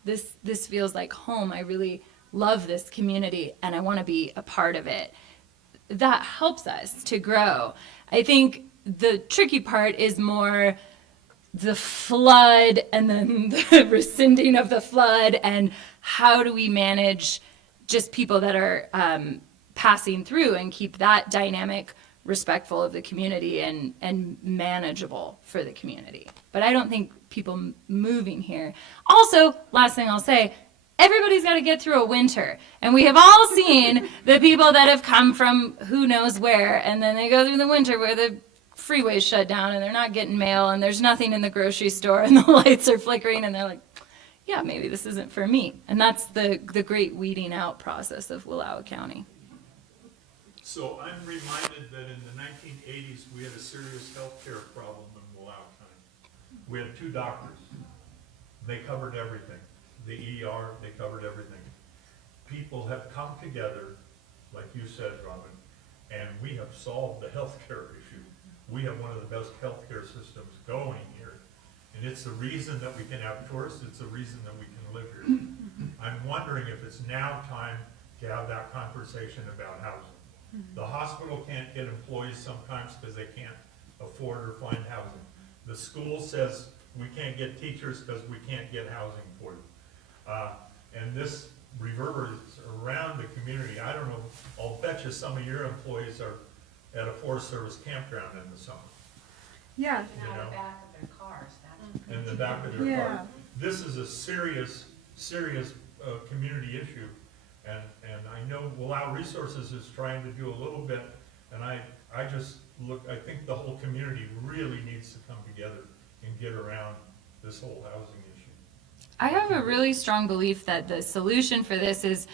this feels like home. I really love this community and I want to be a part of it. That helps us to grow. I think the tricky part is more the flood and then the rescinding of the flood, and how do we manage just people that are passing through and keep that dynamic respectful of the community and manageable for the community. But I don't think people moving here. Also, last thing I'll say, everybody's got to get through a winter. And we have all seen the people that have come from who knows where, and then they go through the winter where the freeways shut down and they're not getting mail and there's nothing in the grocery store and the lights are flickering and they're like, yeah, maybe this isn't for me. And that's the great weeding out process of Wallowa County. So I'm reminded that in the 1980s, we had a serious healthcare problem in Wallowa County. We had 2 doctors. They covered everything. The ER, they covered everything. People have come together, like you said, Robin, and we have solved the healthcare issue. We have one of the best healthcare systems going here. And it's the reason that we can have tourists. It's the reason that we can live here. I'm wondering if it's now time to have that conversation about housing. The hospital can't get employees sometimes because they can't afford or find housing. The school says we can't get teachers because we can't get housing for them. And this reverberates around the community. I don't know, I'll bet you some of your employees are at a Forest Service campground in the summer. Yeah. In the back of their cars. That's In the back of their Yeah. car. This is a serious community issue. And I know Wallowa Resources is trying to do a little bit, and I think the whole community really needs to come together and get around this whole housing issue. I have a really strong belief that the solution for this is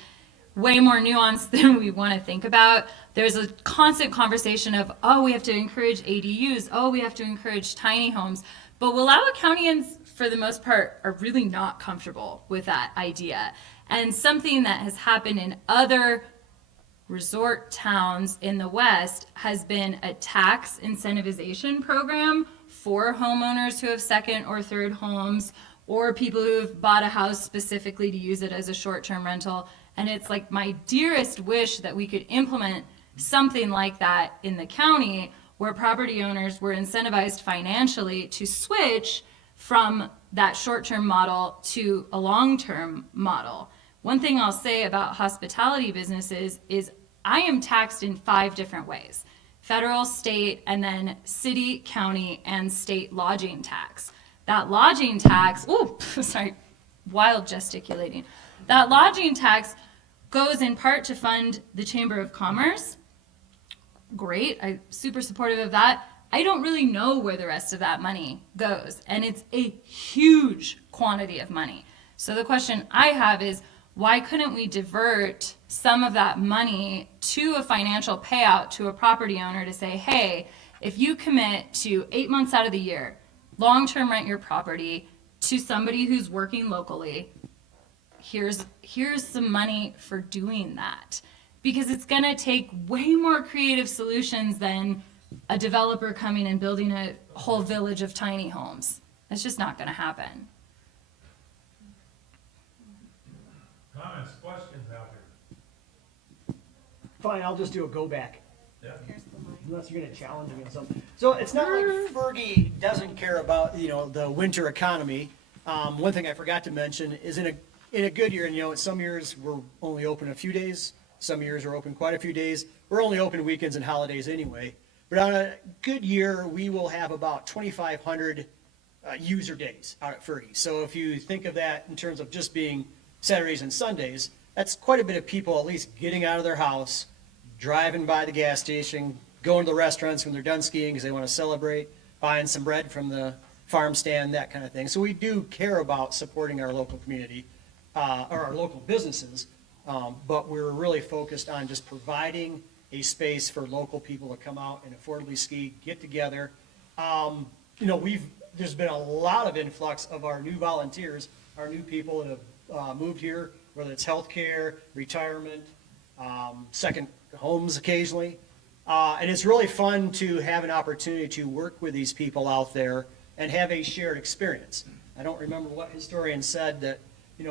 way more nuanced than we want to think about. There's a constant conversation of, we have to encourage ADUs, we have to encourage tiny homes. But Wallowa Countyans, for the most part, are really not comfortable with that idea. And something that has happened in other resort towns in the West has been a tax incentivization program for homeowners who have second or third homes, or people who have bought a house specifically to use it as a short-term rental. And it's like my dearest wish that we could implement something like that in the county, where property owners were incentivized financially to switch from that short-term model to a long-term model. One thing I'll say about hospitality businesses is I am taxed in 5 different ways: federal, state, and then city, county, and state lodging tax. That lodging tax, wild gesticulating. That lodging tax goes in part to fund the Chamber of Commerce. Great, I'm super supportive of that. I don't really know where the rest of that money goes, and it's a huge quantity of money. So the question I have is, why couldn't we divert some of that money to a financial payout to a property owner to say, hey, if you commit to 8 months out of the year, long-term rent your property to somebody who's working locally, here's some money for doing that. because it's going to take way more creative solutions than a developer coming and building a whole village of tiny homes. It's just not going to happen. Comments, questions out here? Fine, I'll just do a go back. Yeah. Unless you're gonna challenge me on something. So it's not like Fergi doesn't care about, the winter economy. One thing I forgot to mention is in a good year, and some years we're only open a few days, some years we're open quite a few days. We're only open weekends and holidays anyway. But on a good year, we will have about 2,500 user days out at Fergi. So if you think of that in terms of just being Saturdays and Sundays, that's quite a bit of people at least getting out of their house, driving by the gas station, going to the restaurants when they're done skiing because they want to celebrate, buying some bread from the farm stand, that kind of thing. So we do care about supporting our local community, or our local businesses, but we're really focused on just providing a space for local people to come out and affordably ski, get together. There's been a lot of influx of our new volunteers, our new people that have moved here, whether it's healthcare, retirement, second homes occasionally. And it's really fun to have an opportunity to work with these people out there and have a shared experience. I don't remember what historian said that,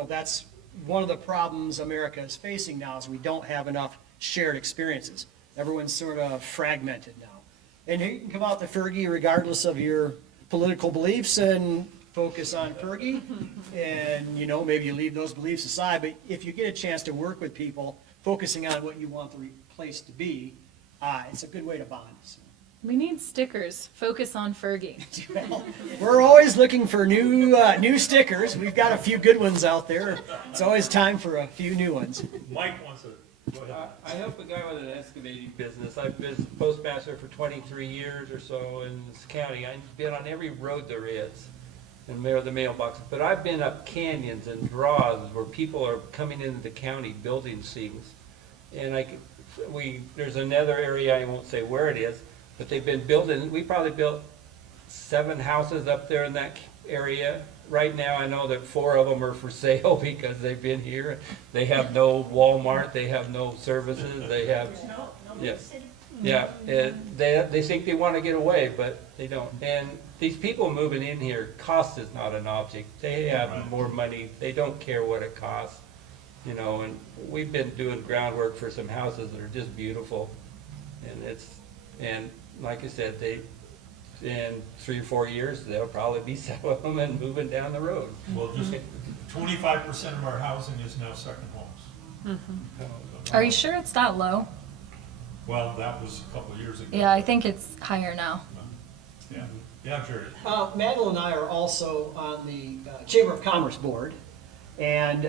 that's one of the problems America is facing now is we don't have enough shared experiences. Everyone's sort of fragmented now. And you can come out to Fergi regardless of your political beliefs and focus on Fergi. And, maybe you leave those beliefs aside, but if you get a chance to work with people focusing on what you want the place to be, it's a good way to bond. So. We need stickers. Focus on Fergi. Well, we're always looking for new stickers. We've got a few good ones out there. It's always time for a few new ones. Mike wants to, go ahead. I help a guy with an excavating business. I've been postmaster for 23 years or so in this county. I've been on every road there is and mail the mailboxes. But I've been up canyons and draws where people are coming into the county building things. And there's another area, I won't say where it is, but they've been building, we probably built 7 houses up there in that area. Right now, I know that 4 of them are for sale because they've been here. They have no Walmart, they have no services, they have, they think they want to get away, but they don't. And these people moving in here, cost is not an object. They have more money, they don't care what it costs. And we've been doing groundwork for some houses that are just beautiful. And like I said, in 3 or 4 years, they'll probably be selling them and moving down the road. Well, just 25% of our housing is now second homes. Are you sure it's that low? Well, that was a couple of years ago. Yeah, I think it's higher now. Yeah, Jerry. Madeline and I are also on the Chamber of Commerce board. And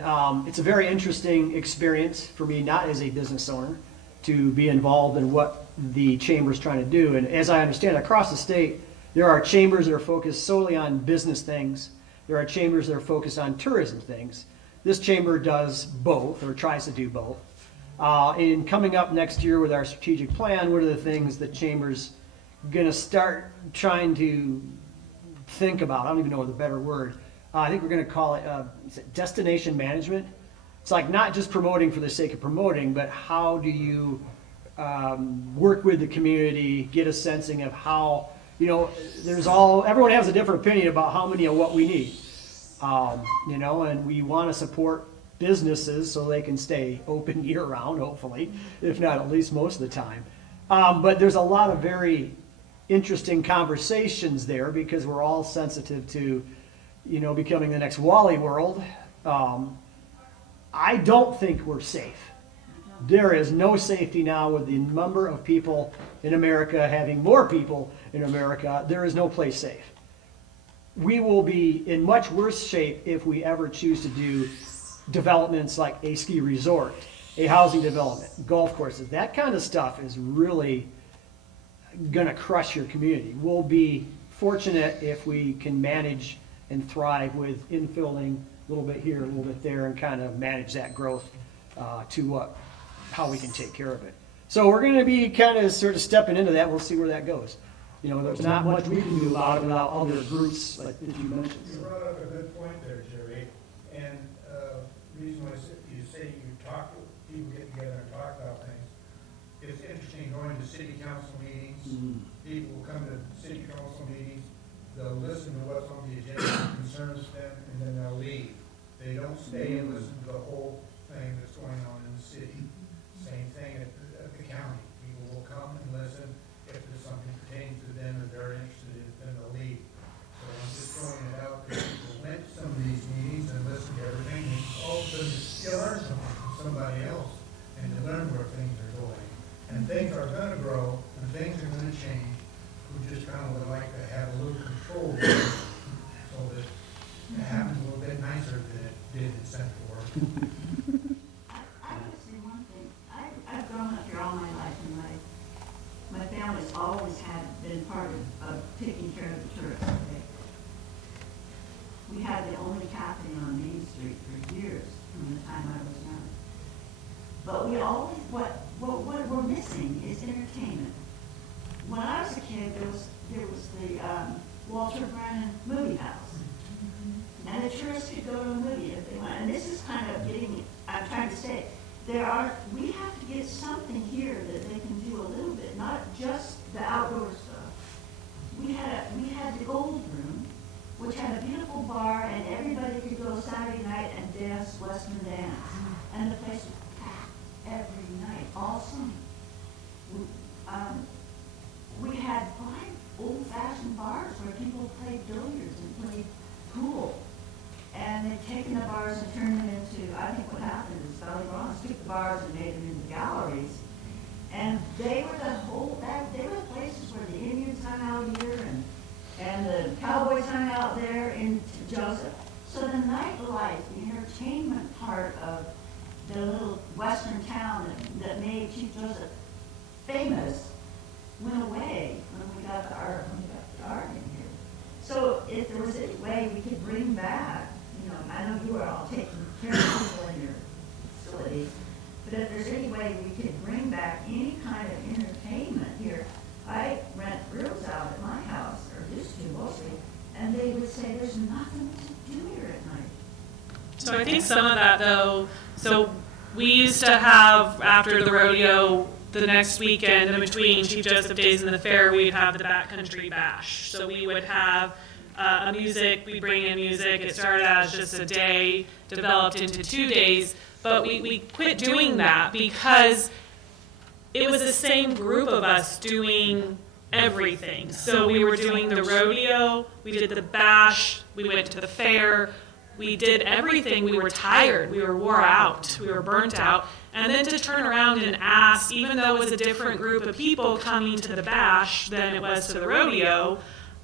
it's a very interesting experience for me, not as a business owner, to be involved in what the chamber is trying to do. And as I understand, across the state, there are chambers that are focused solely on business things. There are chambers that are focused on tourism things. This chamber does both, or tries to do both. In coming up next year with our strategic plan, what are the things that chamber's going to start trying to think about? I don't even know the better word. I think we're going to call it destination management. It's like not just promoting for the sake of promoting, but how do you work with the community, get a sensing of how, everyone has a different opinion about how many of what we need. And we want to support businesses so they can stay open year round, hopefully, if not at least most of the time. But there's a lot of very interesting conversations there because we're all sensitive to becoming the next Wally world. I don't think we're safe. There is no safety now with the number of people in America, having more people in America. There is no place safe. We will be in much worse shape if we ever choose to do developments like a ski resort, a housing development, golf courses. That kind of stuff is really going to crush your community. We'll be fortunate if we can manage and thrive with infilling a little bit here, a little bit there, and kind of manage that growth how we can take care of it. So we're going to be kind of sort of stepping into that. We'll see where that goes. There's not much we can do about it without other groups like that you mentioned. You brought up a good point there, Jerry. And the reason why you say you talk, people get together and talk about things. it's interesting going to city council meetings. People will come to city council meetings, they'll listen to what's on the agenda that concerns them, and then they'll leave. They don't stay and listen to the whole thing that's going on in the city. Same thing at the county. People will come and listen. If there's something pertaining to them that they're interested in, then they'll leave. So I'm just throwing it out that people went to some of these meetings and listened to everything, and all of a sudden you learn something from somebody else, and you learn where things are going. And things are gonna grow, and things are gonna change. We just kind of would like to have a little control over it, so that it happens a little bit nicer than it did in Central Oregon. I would say one thing. I've grown up here all my life, and my family's always been part of taking care of the tourists. Okay? We had the only cafe on Main Street for years from the time I was young. But we always, what we're missing is entertainment. When I was a kid, there was the Walter Brennan movie house. And the tourists could go to a movie if they want. And this is kind of I'm trying to say, we have to get something here that they can do a little bit, not just the outdoor stuff. We had the Gold Room, which had a beautiful bar, and everybody could go Saturday night and dance Western dance. And the place was packed every night, all summer. We had 5 old-fashioned bars where people played billiards and played pool. And they've taken the bars and turned them into, I think what happened is Valley Bronze took the bars and made them into galleries. And they were they were the places where the Indians hung out here and the Cowboys hung out there in Joseph. So the nightlife, the entertainment part of the little western town that made Chief Joseph famous went away when we got the art in here. So if there was any way we could bring back, I know you are all taking care of people in your facilities, but if there's any way we could bring back any kind of entertainment here, I rent rooms out at my house, or used to mostly, and they would say there's nothing to do here at night. So I think some of that though, so we used to have, after the rodeo, the next weekend in between Chief Joseph Days and the fair, we'd have the Backcountry Bash. So we would have we'd bring in music. It started out as just a day, developed into 2 days, but we quit doing that because it was the same group of us doing everything. So we were doing the rodeo, we did the bash, we went to the fair, we did everything. We were tired, we were wore out, we were burnt out. And then to turn around and ask, even though it was a different group of people coming to the bash than it was to the rodeo,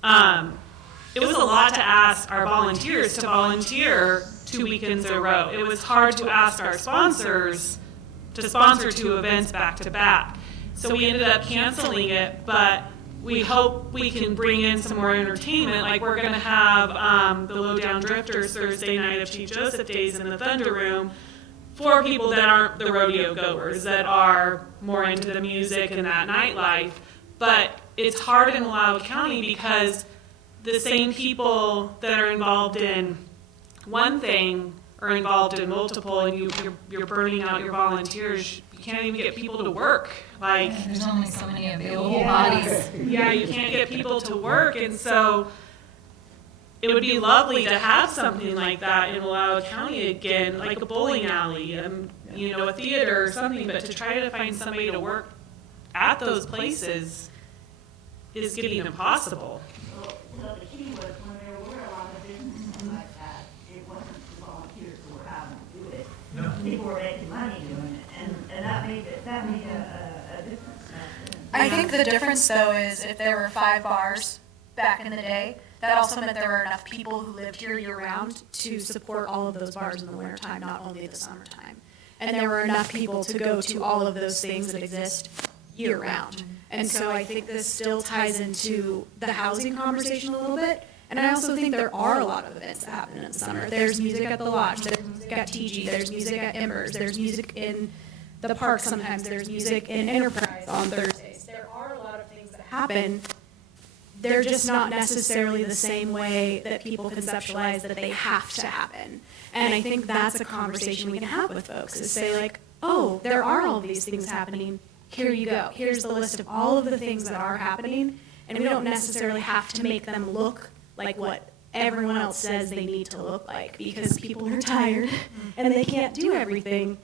it was a lot to ask our volunteers to volunteer 2 weekends in a row. It was hard to ask our sponsors to sponsor 2 events back to back. So we ended up canceling it, but we hope we can bring in some more entertainment. Like we're gonna have the Lowdown Drifters Thursday night of Chief Joseph Days in the Thunder Room for people that aren't the rodeo goers, that are more into the music and that nightlife. But it's hard in Wallowa County because the same people that are involved in one thing are involved in multiple, and you're burning out your volunteers. You can't even get people to work. Like There's only so many available bodies. yeah, you can't get people to work, and so it would be lovely to have something like that in Wallowa County again, like a bowling alley, a theater or something. But to try to find somebody to work at those places is getting impossible. So the key was when there were a lot of businesses like that, it wasn't the volunteers who were having to do it. No. People were making money doing it, and that made a difference. I think the difference though is if there were 5 bars back in the day, that also meant there were enough people who lived here year round to support all of those bars in the wintertime, not only the summertime. And there were enough people to go to all of those things that exist year round. And so I think this still ties into the housing conversation a little bit. And I also think there are a lot of events that happen in the summer. There's music at the Lodge, there's music at TG, there's music at Embers, there's music in the park sometimes, there's music in Enterprise on Thursdays. There are a lot of things that happen. They're just not necessarily the same way that people conceptualize that they have to happen. And I think that's a conversation we can have with folks, is say like, oh, there are all these things happening. here you go. Here's the list of all of the things that are happening. And we don't necessarily have to make them look like what everyone else says they need to look like, because people are tired and they can't do everything.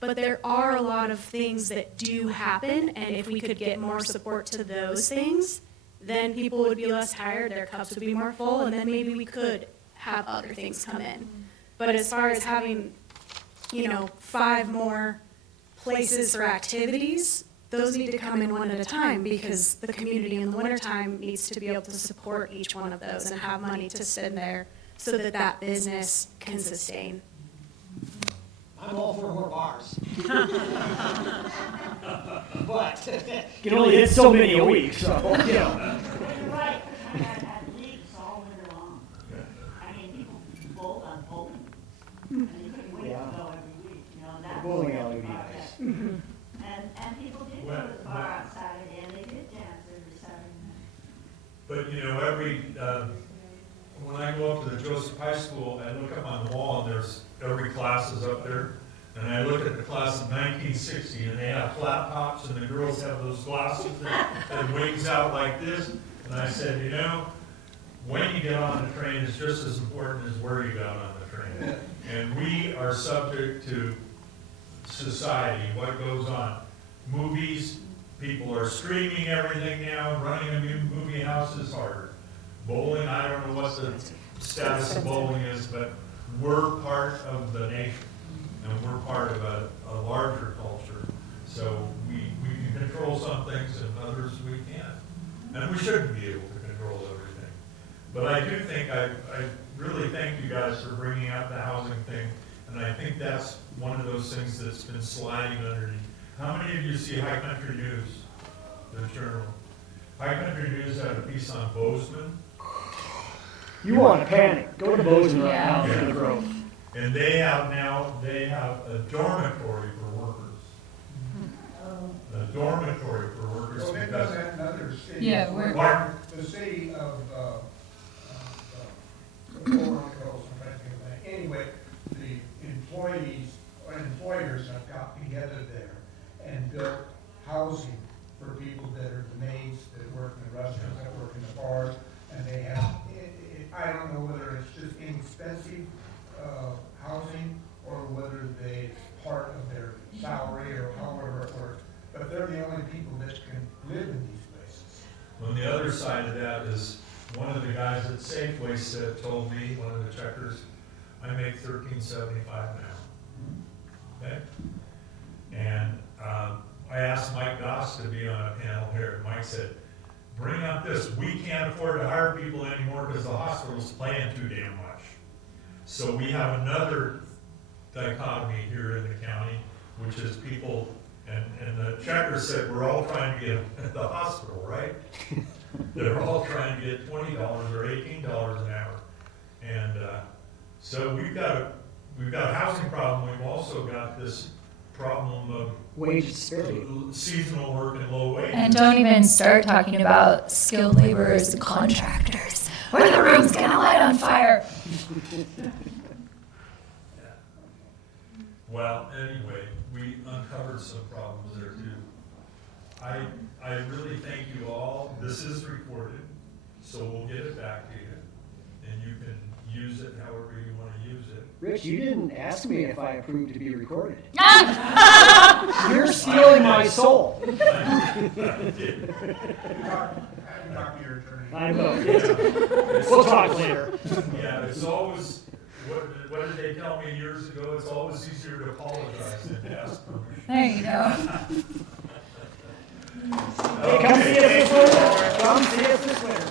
But there are a lot of things that do happen, and if we could get more support to those things, then people would be less tired, their cups would be more full, and then maybe we could have other things come in. But as far as having, 5 more places for activities, those need to come in one at a time, because the community in the wintertime needs to be able to support each one of those and have money to sit in there so that that business can sustain. I'm all for more bars. But you can only hit so many a week, so, You're right, I had leagues all winter long. I mean, people bowl on bowling, and you couldn't wait to go every week, that was bowling the alley would be part nice. that- And people did go to the bar on Saturday, and they did dance every Saturday night. But when I go up to the Joseph High School, I look up on the wall and there's every class is up there. And I look at the class of 1960 and they have flat tops and the girls have those glasses that wings out like this. And I said, when you get on the train is just as important as where you got on the train. And we are subject to society, what goes on. Movies, people are streaming everything now, running a new movie house is harder. Bowling, I don't know what the status of bowling is, but we're part of the nation, and we're part of a larger culture. So we can control some things and others we can't. And we shouldn't be able to control everything. But I do think, I really thank you guys for bringing up the housing thing, and I think that's one of those things that's been sliding underneath. How many of you see High Country News, the journal? High Country News had a piece on Bozeman. you want to panic, go to Bozeman right now for the growth. And they have a dormitory for workers. A dormitory for workers So they've because. done that in other cities. Yeah, we're- Pardon? The city of, anyway, the employees, or employers have got together there and built housing for people that are the maids, that work in the restaurants, that work in the bars, and they have, I don't know whether it's just inexpensive, housing, or whether it's part of their salary, or however it works, but they're the only people that can live in these places. On the other side of that is, one of the guys at Safeway told me, one of the checkers, I make $13.75 now. Okay? And I asked Mike Goss to be on a panel here, and Mike said, bring up this, we can't afford to hire people anymore because the hospital's paying too damn much. So we have another dichotomy here in the county, which is people, and the checker said, we're all trying to get at the hospital, right? They're all trying to get $20 or $18 an hour. And so we've got a housing problem. We've also got this problem of Wage disparity. seasonal work and low wage. And don't even start talking about skilled laborers and contractors, where the room's gonna light on fire. Well, anyway, we uncovered some problems there too. I really thank you all. This is recorded, so we'll get it back to you, and you can use it however you want to use it. Rich, you didn't ask me if I approved to be recorded. You're stealing my soul. I haven't talked to your attorney. I will, yeah. We'll talk later. Yeah, it's always, what did they tell me years ago? It's always easier to apologize than to ask permission. There you go. Hey, come see us this winter. Come see us this winter.